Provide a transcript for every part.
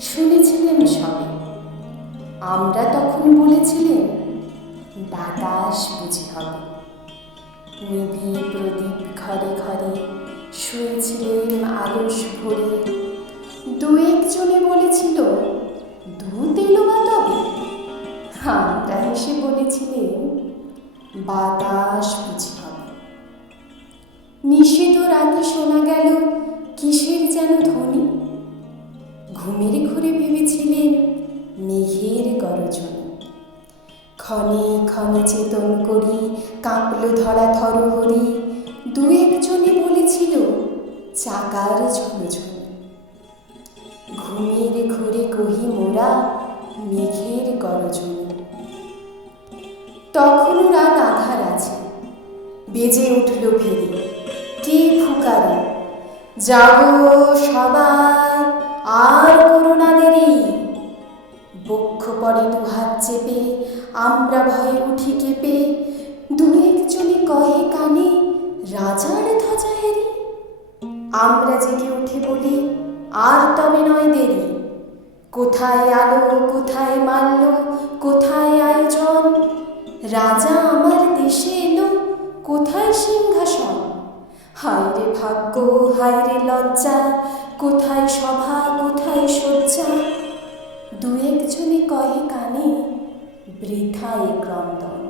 শুনেছিলেন সবে। আমরা তখন বলেছিলেন, বাতাস বুঝি হবে। নিবিয়ে প্রদীপ ঘরে ঘরে শুয়েছিলেন আলস ভরে। দু একজনে বলেছিল এলো বা তবে? আমরা হেসে বলেছিলেন, বাতাস বুঝি হবে। নিষিদ্ধ রাতে শোনা গেল মেঘের গরজন। ক্ষণে ক্ষণে চেতন করি, কাঁপল ধরা থরহরি দু একজনে বলেছিল, চাকার ঝনঝন। ঘুমের ঘুরে কহি মোরা, মেঘের গরজন। তখনও রাত আধার আছে। বেজে উঠল ফেরি। কে ফুকারে যাব দুহাত চেপে, আমরা ভয়ে উঠি কেঁপে দু একজনে কহে কানে, রাজার ধ্বজা হেরি আমরা জেগে উঠে বলি, আর তবে নয় দেরি। কোথায় আলো, কোথায় মাল্য, কোথায় আয়োজন? রাজা আমার দেশে এলো, কোথায় সিংহাসন? হায় রে ভাগ্য হায় রে লজ্জা, কোথায় সভা দু একজনে কহে কানে বৃথায় ক্রন্দন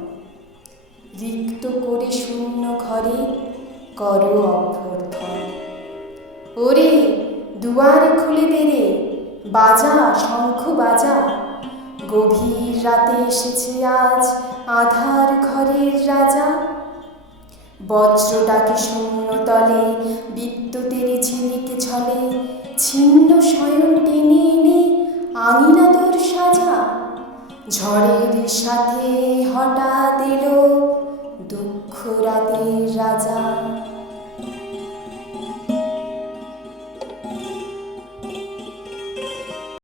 রিক্ত করে শূন্য ঘরে করো অভ্যর্থন। ওরে, দুয়ার খুলে দে রে, বাজা, শঙ্খ বাজা। গভীর রাতে এসেছে আজ আধার ঘরের রাজা। বজ্র ডাকে শূন্য তলে, বিদ্যুতের ঝিলিকে ছলে, ছিন্ন শয়ন টেনে আঙিনা তোর সাজা। ঝড়ের সাথে হঠাৎ এলো দুঃখ রাতের রাজা।